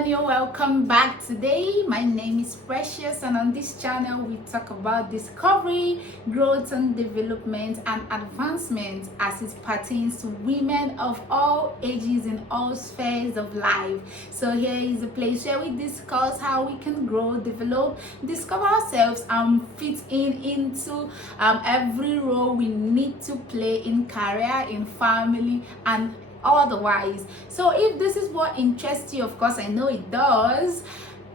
everyone, you're welcome back. Today my name is Precious, and on this channel we talk about discovery, growth and development and advancement as it pertains to women of all ages in all spheres of life. So here is a place where we discuss how we can grow, develop, discover ourselves and fit into every role we need to play in career, in family and otherwise. So if this is what interests you, of course I know it does,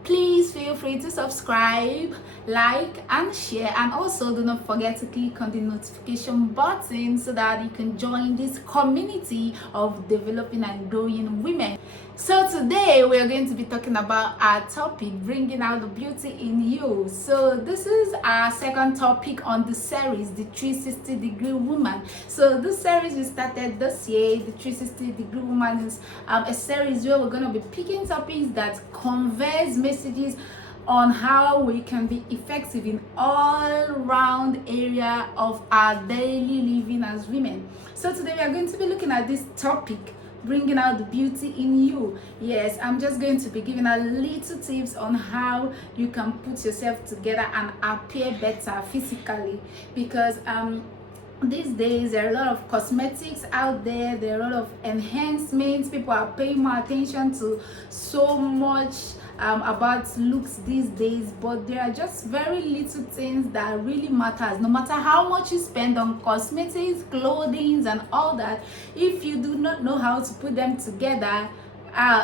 please feel free to subscribe, like and share, and also do not forget to click on the notification button so that you can join this community of developing and growing women. So today we are going to be talking about our topic, bringing out the beauty in you. So this is our second topic on the series, the 360-degree woman. So this series we started this year. The 360-degree woman is a series where we're going to be picking topics that conveys messages on how we can be effective in all round area of our daily living as women. So today we are going to be looking at this topic, bringing out the beauty in you. Yes, I'm just going to be giving a little tips on how you can put yourself together and appear better physically, because these days there are a lot of cosmetics out there, there are a lot of enhancements. People are paying more attention to so much about looks these days, but there are just very little things that really matters. No matter how much you spend on cosmetics, clothing and all that, if you do not know how to put them together,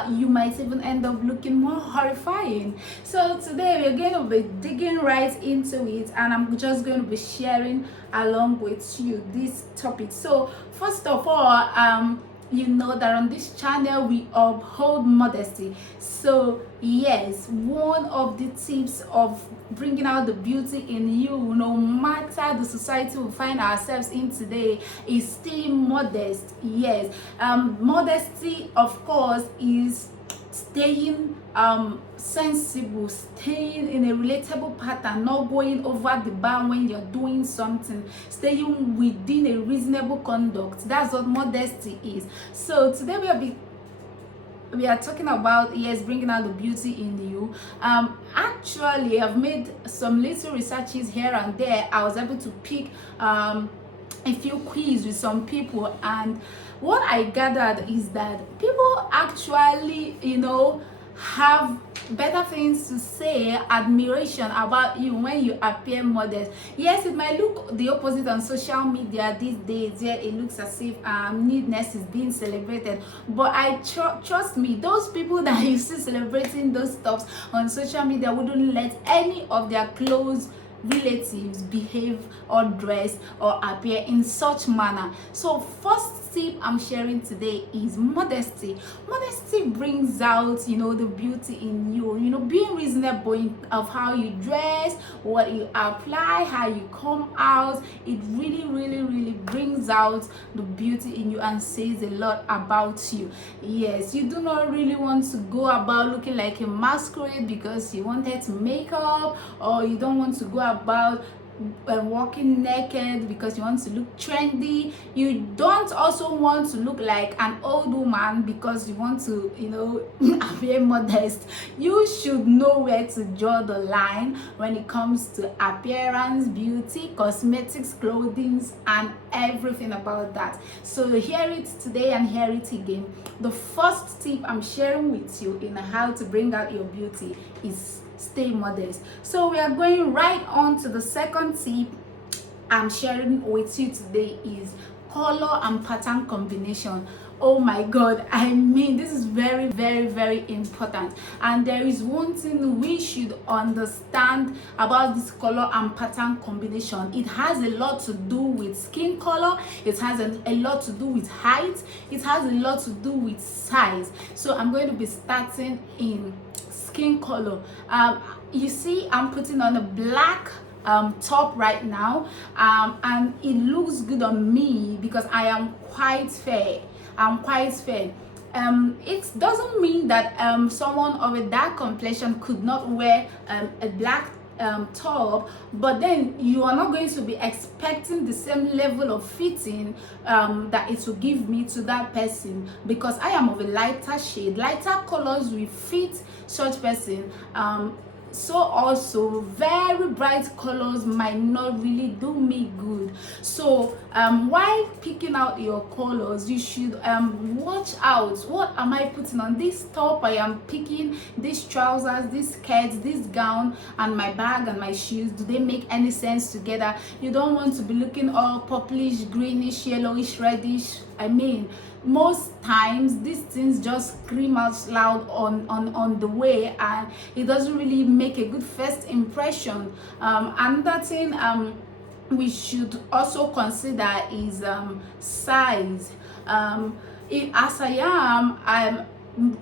you might even end up looking more horrifying. So today we're going to be digging right into it, and I'm just going to be sharing along with you this topic. So first of all, you know that on this channel we uphold modesty. So yes, one of the tips of bringing out the beauty in you, no matter the society we find ourselves in today, is staying modest. Yes, modesty of course is staying sensible, staying in a relatable pattern, not going over the bar when you're doing something, staying within a reasonable conduct. That's what modesty is. So today we are talking about, yes, bringing out the beauty in you. Actually I've made some little researches here and there. I was able to pick a few quiz with some people, and what I gathered is that people actually, have better things to say, admiration about you when you appear modest. Yes, it might look the opposite on social media these days, where it looks as if neatness is being celebrated, but I trust me, those people that you see celebrating those stuffs on social media wouldn't let any of their close relatives behave or dress or appear in such manner. So first tip I'm sharing today is modesty. Modesty brings out the beauty in you, being reasonable of how you dress, what you apply, how you come out. It really brings out the beauty in you and says a lot about you. Yes, you do not really want to go about looking like a masquerade because you wanted to make up, or you don't want to go about walking naked because you want to look trendy. You don't also want to look like an old woman because you want to appear modest. You should know where to draw the line when it comes to appearance, beauty, cosmetics, clothing and everything about that. So hear it today and hear it again. The first tip I'm sharing with you in how to bring out your beauty is stay modest. So we are going right on to the second tip I'm sharing with you today is color and pattern combination. Oh my god, I mean, this is very important, and there is one thing we should understand about this color and pattern combination. It has a lot to do with skin color, it has a lot to do with height, it has a lot to do with size. So I'm going to be starting in skin color. You see I'm putting on a black top right now, and it looks good on me because I am quite fair. It doesn't mean that someone of a dark complexion could not wear a black top, but then you are not going to be expecting the same level of fitting that it will give me to that person, because I am of a lighter shade. Lighter colors will fit such person. So also very bright colors might not really do me good. So while picking out your colors, you should watch out, what am I putting on? This top I am picking, these trousers, these skirts, this gown, and my bag and my shoes, do they make any sense together? You don't want to be looking all purplish, greenish, yellowish, reddish. I mean, most times these things just scream out loud on the way, and it doesn't really make a good first impression. Another thing we should also consider is size. As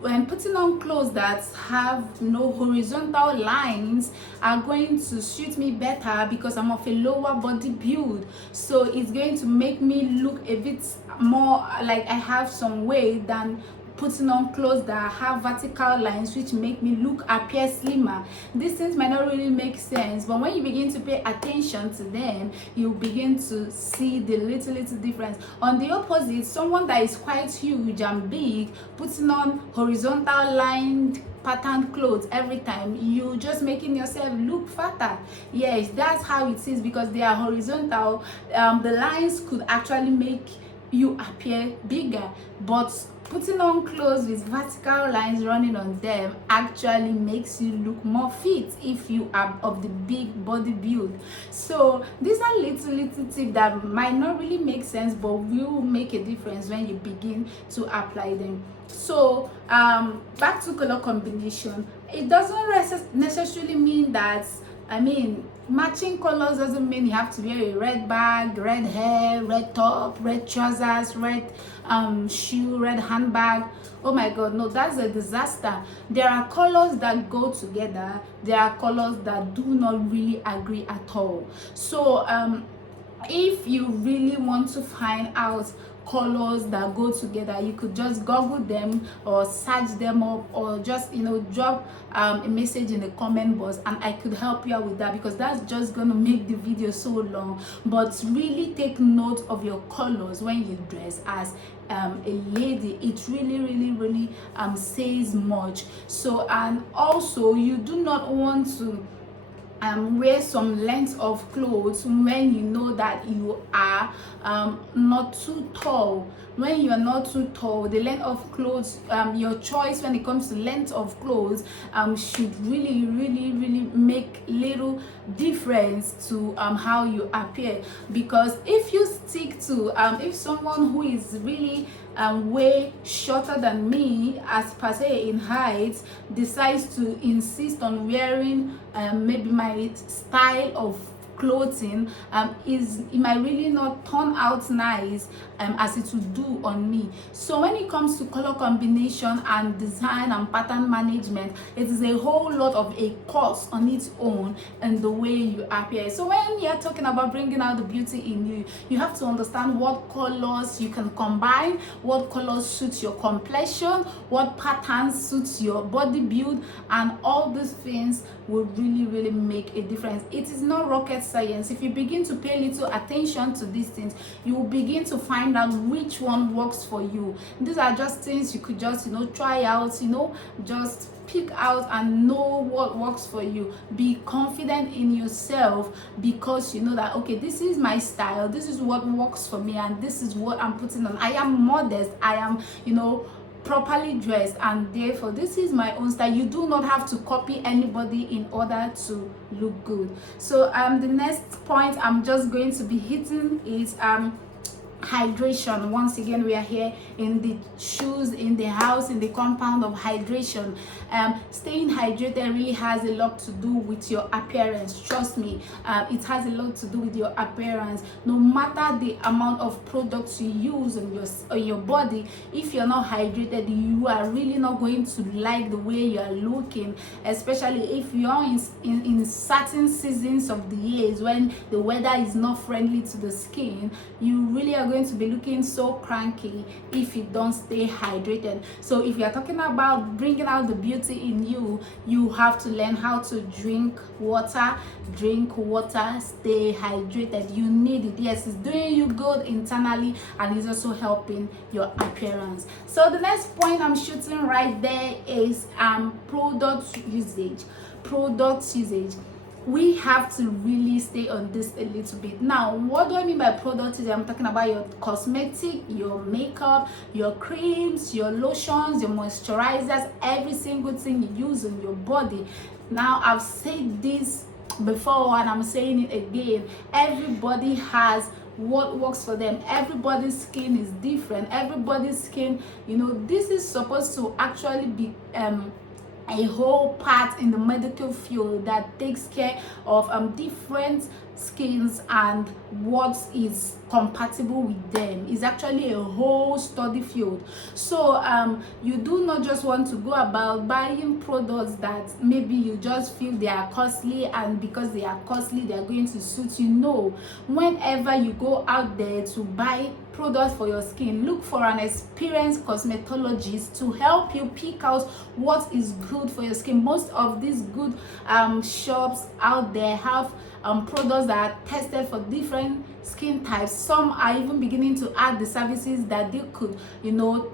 when putting on clothes that have no horizontal lines are going to suit me better, because I'm of a lower body build, so it's going to make me look a bit more like I have some weight than putting on clothes that have vertical lines, which make me appear slimmer. These things might not really make sense, but when you begin to pay attention to them, you begin to see the little difference. On the opposite, someone that is quite huge and big, putting on horizontal lined patterned clothes every time, you just making yourself look fatter. Yes, that's how it is, because they are horizontal. The lines could actually make you appear bigger, but putting on clothes with vertical lines running on them actually makes you look more fit if you are of the big body build. So these are little tips that might not really make sense, but will make a difference when you begin to apply them. So back to color combination. It doesn't necessarily mean that, matching colors doesn't mean you have to wear a red bag, red hair, red top, red trousers, red shoe, red handbag. Oh my god, no, that's a disaster. There are colors that go together, there are colors that do not really agree at all. So if you really want to find out colors that go together, you could just Google them or search them up, or just drop a message in the comment box, and I could help you out with that, because that's just gonna make the video so long. But really take note of your colors when you dress as a lady. It really says much. So, and also you do not want to wear some length of clothes when you know that you are not too tall. When you are not too tall, the length of clothes, your choice when it comes to length of clothes should really make little difference to how you appear. Because if you stick to if someone who is really way shorter than me as per se in height decides to insist on wearing maybe my style of clothing, it might really not turn out nice as it would do on me. So when it comes to color combination and design and pattern management, it is a whole lot of a course on its own and the way you appear. So when you're talking about bringing out the beauty in you, you have to understand what colors you can combine, what colors suit your complexion, what patterns suits your body build, and all these things will really make a difference. It is not rocket science. If you begin to pay little attention to these things, you will begin to find out which one works for you. These are just things you could just try out, just pick out and know what works for you. Be confident in yourself, because you know that, okay, this is my style, this is what works for me, and this is what I'm putting on. I am modest, I am properly dressed, and therefore this is my own style. You do not have to copy anybody in order to look good. So the next point I'm just going to be hitting is hydration. Once again, we are here in the shoes, in the house, in the compound of hydration. Staying hydrated really has a lot to do with your appearance. Trust me, it has a lot to do with your appearance. No matter the amount of products you use on your body, if you're not hydrated, you are really not going to like the way you are looking, especially if you're in certain seasons of the years when the weather is not friendly to the skin. You really are going to be looking so cranky if you don't stay hydrated. So if you're talking about bringing out the beauty in you, you have to learn how to drink water, stay hydrated. You need it. Yes, it's doing you good internally, and it's also helping your appearance. So the next point I'm shooting right there is product usage. We have to really stay on this a little bit. Now, what do I mean by product usage? I'm talking about your cosmetic, your makeup, your creams, your lotions, your moisturizers, every single thing you use on your body. Now, I've said this before and I'm saying it again. Everybody has what works for them. Everybody's skin is different. Everybody's skin, this is supposed to actually be a whole part in the medical field that takes care of different skins and what is compatible with them. Is actually a whole study field. So you do not just want to go about buying products that maybe you just feel they are costly, and because they are costly they are going to suit you. No, whenever you go out there to buy products for your skin, look for an experienced cosmetologist to help you pick out what is good for your skin. Most of these good shops out there have products that are tested for different skin types. Some are even beginning to add the services that they could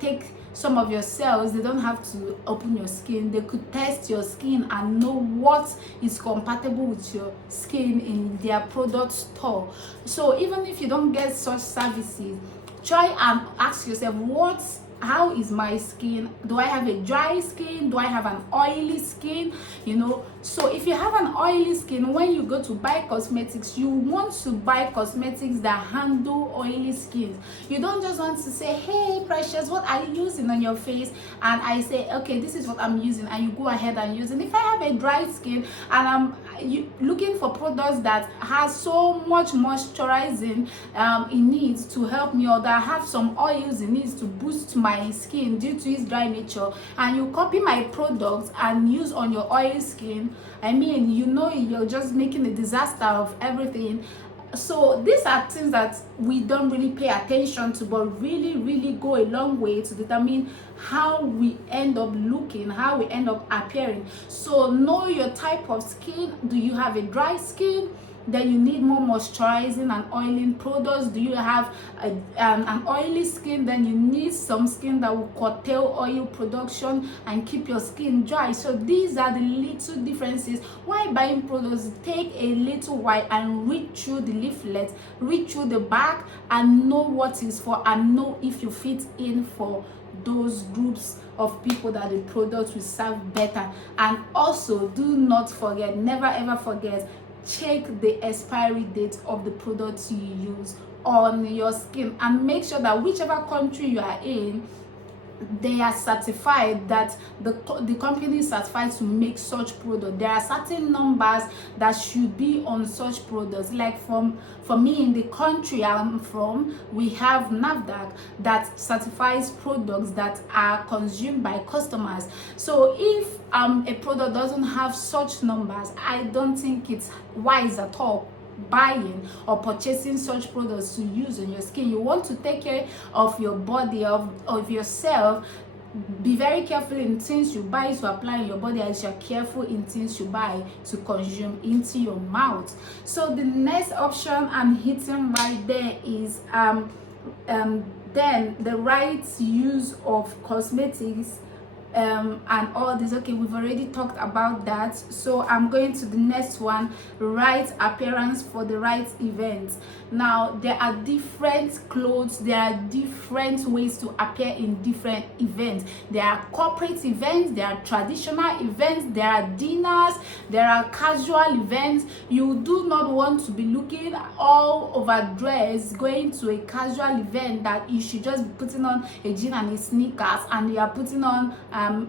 take some of your cells. They don't have to open your skin. They could test your skin and know what is compatible with your skin in their product store. So even if you don't get such services, try and ask yourself, how is my skin? Do I have a dry skin? Do I have an oily skin? So if you have an oily skin, when you go to buy cosmetics, you want to buy cosmetics that handle oily skins. You don't just want to say, hey Precious, what are you using on your face? And I say, okay, this is what I'm using, and you go ahead and use it. If I have a dry skin and I'm looking for products that has so much moisturizing in it to help me, or that have some oils in it to boost my skin due to its dry nature, and you copy my products and use on your oily skin, you're just making a disaster of everything. So these are things that we don't really pay attention to, but really, really go a long way to determine how we end up looking, how we end up appearing. So know your type of skin. Do you have a dry skin? Then you need more moisturizing and oiling products. Do you have an oily skin? Then you need some skin that will curtail oil production and keep your skin dry. So these are the little differences. Why buying products, take a little while and read through the leaflet, read through the back, and know what is for, and know if you fit in for those groups of people that the product will serve better. And also, do not forget, never ever forget, check the expiry date of the products you use on your skin, and make sure that whichever country you are in, they are certified, that the company is certified to make such product. There are certain numbers that should be on such products. Like for me, in the country I'm from, we have NAFDAC that certifies products that are consumed by customers. So if a product doesn't have such numbers, I don't think it's wise at all buying or purchasing such products to use on your skin. You want to take care of your body, of yourself. Be very careful in things you buy to apply in your body, as you're careful in things you buy to consume into your mouth. So the next option I'm hitting right there is then the right use of cosmetics and all this. Okay, we've already talked about that, so I'm going to the next one: right appearance for the right event. Now, there are different clothes, there are different ways to appear in different events. There are corporate events, there are traditional events, there are dinners, there are casual events. You do not want to be looking all overdressed going to a casual event that you should just be putting on a jean and a sneakers, and you are putting on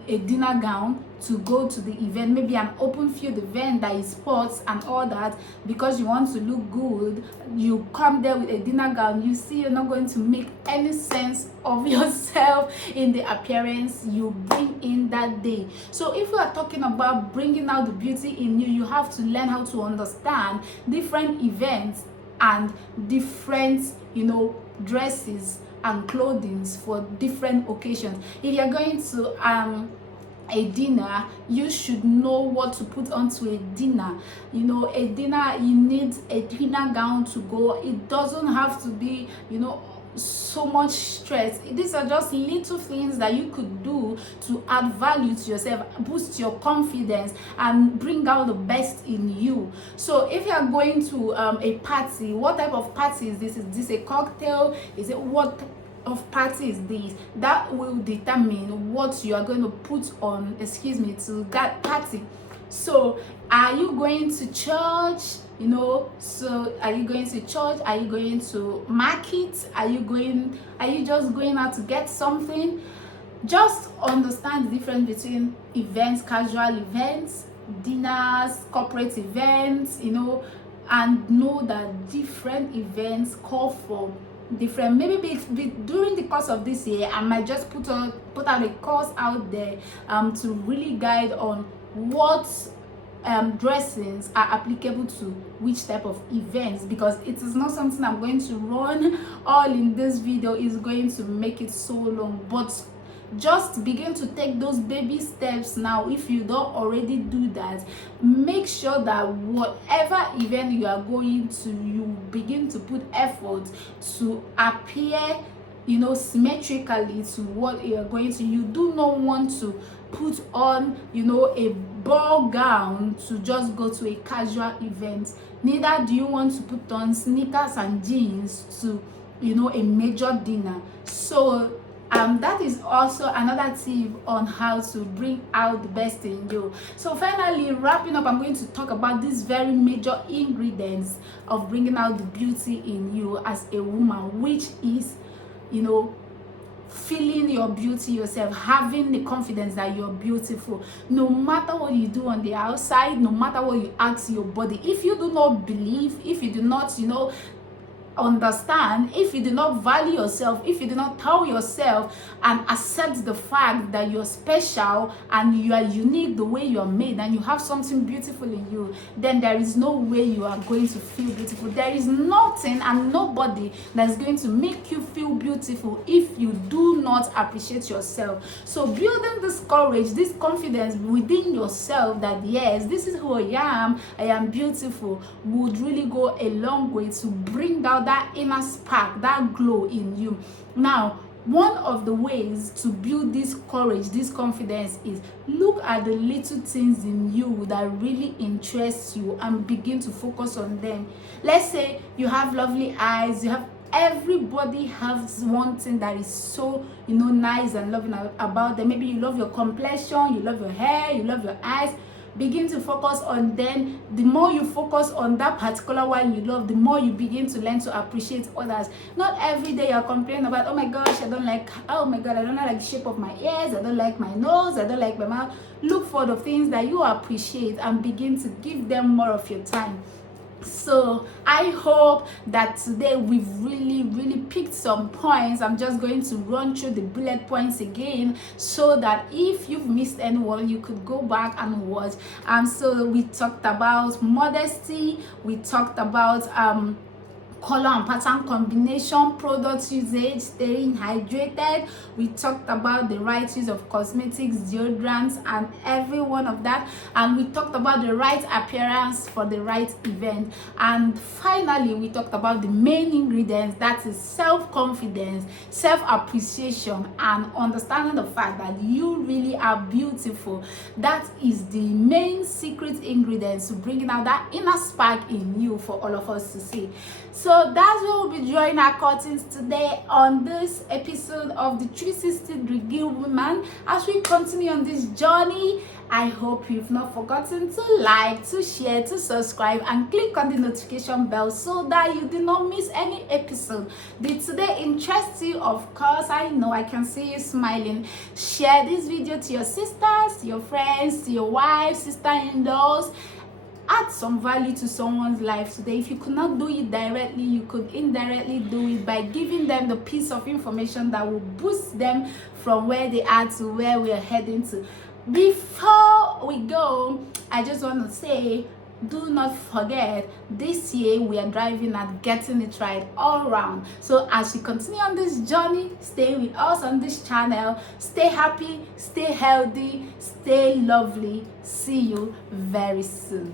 a dinner gown to go to the event, maybe an open field event that is sports and all that. Because you want to look good, you come there with a dinner gown. You see, you're not going to make any sense of yourself in the appearance you bring in that day. So if you are talking about bringing out the beauty in you, you have to learn how to understand different events and different dresses and clothing for different occasions. If you're going to a dinner, you should know what to put onto a dinner. You know, a dinner, you need a dinner gown to go. It doesn't have to be, you know, so much stress. These are just little things that you could do to add value to yourself, boost your confidence, and bring out the best in you. So if you are going to a party, what type of party is this? Is this a cocktail? Is it what of party is this? That will determine what you are going to put on, to that party. So are you going to church? You know, so are you going to church? Are you going to market? Are you just going out to get something? Just understand the difference between events, casual events, dinners, corporate events, you know, and know that different events call for different. Maybe during the course of this year, I might just put out a course out there to really guide on what dressings are applicable to which type of events, because it is not something I'm going to run all in this video. Is going to make it so long, but just begin to take those baby steps now. If you don't already do that, make sure that whatever event you are going to, you begin to put effort to appear, you know, symmetrically to what you are going to. You do not want to put on, you know, a ball gown to just go to a casual event. Neither do you want to put on sneakers and jeans to, you know, a major dinner. So that is also another tip on how to bring out the best in you. So finally, wrapping up, I'm going to talk about these very major ingredients of bringing out the beauty in you as a woman, which is, you know, feeling your beauty yourself, having the confidence that you're beautiful. No matter what you do on the outside, no matter what you add to your body, if you do not believe, if you do not, you know, understand, if you do not value yourself, if you do not tell yourself and accept the fact that you're special and you are unique the way you are made and you have something beautiful in you, then there is no way you are going to feel beautiful. There is nothing and nobody that is going to make you feel beautiful if you do not appreciate yourself. So building this courage, this confidence within yourself that yes, this is who I am beautiful, would really go a long way to bring out that inner spark, that glow in you. Now, one of the ways to build this courage, this confidence, is look at the little things in you that really interest you and begin to focus on them. Let's say you have lovely eyes, everybody has one thing that is so, you know, nice and loving about them. Maybe you love your complexion, you love your hair, you love your eyes. Begin to focus on them. The more you focus on that particular one you love, the more you begin to learn to appreciate others. Not every day you're complaining about, oh my gosh, I don't like the shape of my ears, I don't like my nose, I don't like my mouth. Look for the things that you appreciate and begin to give them more of your time. So I hope that today we've really picked some points. I'm just going to run through the bullet points again so that if you've missed anyone, you could go back and watch. So we talked about modesty, we talked about color and pattern combination, product usage, staying hydrated. We talked about the right use of cosmetics, deodorants, and every one of that. And we talked about the right appearance for the right event. And finally, we talked about the main ingredients, that is self-confidence, self-appreciation, and understanding the fact that you really are beautiful. That is the main secret ingredients to bringing out that inner spark in you for all of us to see. So that's where we'll be drawing our curtains today on this episode of the 360 Degree Woman. As we continue on this journey, I hope you've not forgotten to like, to share, to subscribe, and click on the notification bell so that you do not miss any episode. Did today interest you? Of course, I know, I can see you smiling. Share this video to your sisters, to your friends, to your wives, sister-in-laws. Add some value to someone's life today. If you could not do it directly, you could indirectly do it by giving them the piece of information that will boost them from where they are to where we are heading to. Before we go, I just want to say, do not forget, this year we are driving at getting it right all around. So as you continue on this journey, stay with us on this channel. Stay happy, stay healthy, stay lovely. See you very soon.